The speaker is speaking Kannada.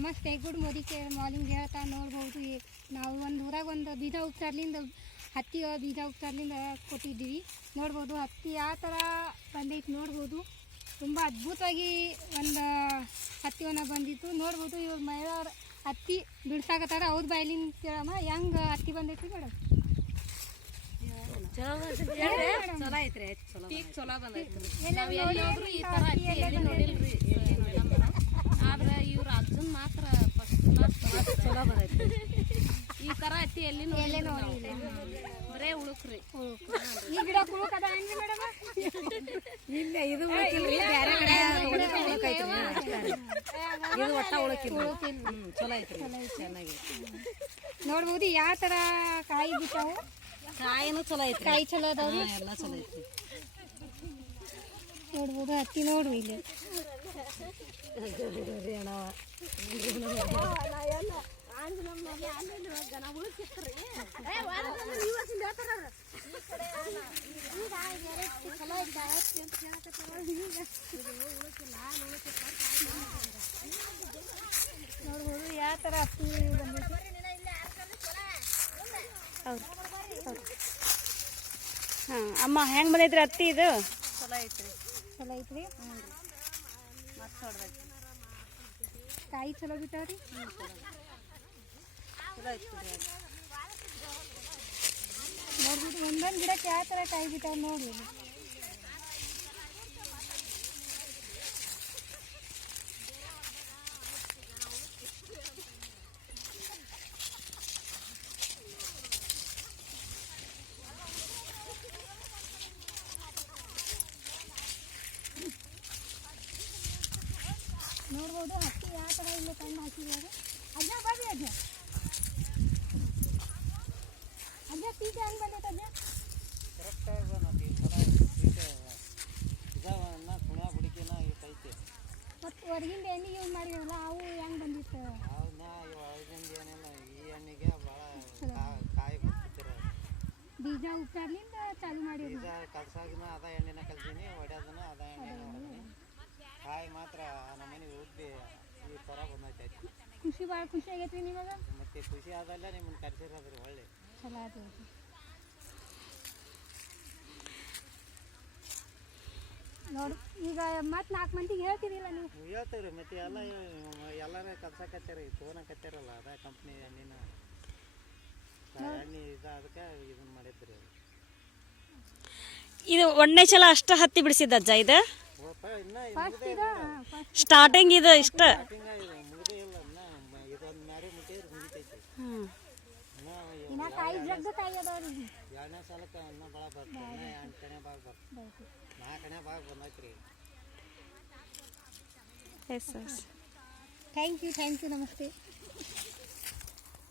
ನಮಸ್ತೆ. ಗುಡ್ ಮಾರ್ನಿಂಗ್ ಹೇಳ್ತಾ ನೋಡ್ಬೋದು. ನಾವು ಒಂದು ಊರಾಗ ಒಂದು ಬೀಜ ಉಪ್ಸಾರ್ಲಿಂದ ಹತ್ತಿ ಬೀಜ ಉಪ್ಸಾರ್ಲಿಂದ ಕೊಟ್ಟಿದ್ದೀವಿ. ನೋಡ್ಬೋದು ಹತ್ತಿ ಯಾವ ಥರ ಬಂದೈತಿ ನೋಡ್ಬೋದು. ತುಂಬ ಅದ್ಭುತವಾಗಿ ಒಂದು ಹತ್ತಿವನ್ನ ಬಂದಿತ್ತು ನೋಡ್ಬೋದು. ಇವ್ರ ಮಹಿಳೆಯವ್ರು ಹತ್ತಿ ಬಿಡ್ಸಾಕತ್ತಾರ. ಅವ್ರ ಬಾಯ್ಲಿಂದ ಕೇಳಮ್ಮ ಹೆಂಗೆ ಹತ್ತಿ ಬಂದೈತಿ ಮೇಡಮ್? ಚಲೋ ಐತ್ರಿ, ಚಲೋ ಬಂದೈತ್ರಿ. ನಾವು ಎಲ್ಲಿ ಹೋದ್ರು ಈ ಥರ ಹತ್ತಿ ಎಲ್ಲಿ ನೋಡಿಲ್ರಿ ಆದ್ರೆ ಇವ್ರ ಅಜ್ಜನ್ ಮಾತ್ರ ಫಸ್ಟ್ ಕ್ಲಾಸ್ ಚಲೋ ಬಂದೈತಿ. ಈ ಥರ ಹತ್ತಿ ಎಲ್ಲಿ ನೋಡಿಲ್ಲ, ಬರೇ ಉಳುಕ್ರಿ. ಈ ಗಿಡ ಕುಳುಕದ ಹೆಂಗ್ರಿ ಮೇಡಮ್? ಇಲ್ಲ, ಇದು ಉಳುಕಿಲ್ರಿ, ಬೇರೆ ಕಡೆ ಉಳುಕೈತ್ರಿ. ಇದು ಒಟ್ಟ ಉಳುಕಿಲ್ಲ. ಚಲೋ ಐತ್ರಿ, ಚೆನ್ನಾಗಿ ನೋಡ್ಬೋದು ಯಾವ ಥರ ಕಾಯಿ ಬಿಟ್ಟಾವು. ಕಾಯಿನೂ ಚಲೋ ಐತ್ರಿ, ಕಾಯಿ ಚಲೋ ಅದಾವ್ರಿ, ಎಲ್ಲ ಚಲೋ ಐತ್ರಿ. ನೋಡ್ಬೋದು ಹತ್ತಿ ನೋಡ್ರಿ ಇಲ್ಲಿ. ನೋಡ್ಬೋದು ಯಾವ ಥರ ಹತ್ತಿ ಬಂದೈತಿ. ಹಾಂ ಅಮ್ಮ, ಹೆಂಗೆ ಬಂದೈತ್ರಿ ಹತ್ತಿ ಇದು? ಚಲೋ ಐತ್ರಿ, ಚಲೋ ಐತ್ರಿ. ಮಸ್ತ್ ಹೊಡ್ದೈತಿ. ಕಾಯಿ ಚಲೋ ಬಿಟ್ಟಾವ್ರಿ. ಚಲೋ ಐತ್ರಿ. ನೋಡ್ಬಿಟ್ಟು ಒಂದೊಂದು ಗಿಡಕ್ಕೆ ಯಾವ ಥರ ಕಾಯಿ ಬಿಟ್ಟಾವ ನೋಡ್ರಿ. ನೋಡ್ಬೋದು ಹತ್ತಿ ಯಾವ ಥರ ಇಲ್ಲೇ ಕಣ್ಣು ಹಾಕಿದ್ದಾರೆ. ಅಜ್ಜ ಬರ್ರಿ ಅಜ್ಜ. ಅಜ್ಜ ಪೀಠ ಹೆಂಗೆ ಬಂದೈತೆ ಅಜ್ಜ? ಕರೆಕ್ಟಾಗಿ ಬಂದೈತಿ. ಕುಣ್ಯ ಬುಡಿಕೆನ ಐತೆ. ಮತ್ತು ಹೊರಗಿಂದ ಎಣ್ಣೆ ಯೂಸ್ ಮಾಡಿದ್ರಲ್ಲ ಅವು ಹೆಂಗೆ ಬಂದಿತ್ತು? ಅವನ್ನ ಹೊರಗಿಂದ ಏನಿಲ್ಲ, ಈ ಎಣ್ಣೆಗೆ ಭಾಳ ಕಾಯಿ ಬರ್ತಿರ. ಬೀಜ ಉಪ್ಸಾರ್ಲಿಂದ ಚಾಲು ಮಾಡಿದ್ವಿ. ಬೀಜ ಕಲ್ಸಾಗಿನ ಅದ ಎಣ್ಣೆನ ಕಲ್ಸೀನಿ, ಹೊಡ್ಯೋದನ್ನ ಅದ ಎಣ್ಣೆನ ಹೊಡ್ತೀನಿ. ಕಾಯಿ ಮಾತ್ರ ನಮ್ಮನೆ ಉದ್ದಿ ಈ ಥರ ಬಂದೈತೆ. ಭಾಳ ಖುಷಿ ಆಗೈತ್ರಿ ನಿಮಗೆ? ಮತ್ತೆ ಖುಷಿ ಆದಲ್ಲ ನಿಮ್ಮನ್ನು ಕರ್ಸಿರೋದ್ರಿ. ಒಳ್ಳೆ ಚಲೋ ಆಯ್ತು. ನೋಡಿ ಈಗ ಮತ್ತೆ 4 ಮಂದಿಗೆ ಹೇಳ್ತೀರಿಲ್ಲ ನೀವು? ಹೇಳ್ತೀವಿ ಮತ್ತೆ ಎಲ್ಲರೂ ಕಲ್ಸಕತ್ತಾರೆ, ತೊಗೊಳಕತ್ತಾರಲ್ಲ. ಅದ ಕಂಪ್ನಿ ಎಣ್ಣೆನ ಎಣ್ಣೆ ಅದಕ್ಕೆ ಇದನ್ನ ಮಾಡಿದ್ರಿ. ಇದು ಒಂದನೇ ಸಲ ಅಷ್ಟು ಹತ್ತಿ ಬಿಡಿಸಿದ್ದಜ್ಜ ಇದು? ಫಸ್ಟ್ ಇದು ಸ್ಟಾರ್ಟಿಂಗ್ ಇದು ಇಷ್ಟ ಮುಗಿದೇ ಇಲ್ಲ. ಇದೊಂದು ಮ್ಯಾರಿ ಮುಟ್ಟಿದ್ರೆ ಮುಗಿತೈತಿ. ಇನ್ನ ಕಾಯಿ ಜಗ್ಗ ಕಾಯಿ ಅದಾವ್ರಿ. 2ನೇ ಸಾಲಕ್ಕೆ ಇನ್ನೂ ಭಾಳ ಬರ್ತದೆ. 8ನೇ ಭಾಗ ಬರ್ತದೆ, 4ನೇ ಭಾಗ ಬಂದೈತ್ರಿ. Yes yes. ಥ್ಯಾಂಕ್ ಯು ನಮಸ್ತೆ.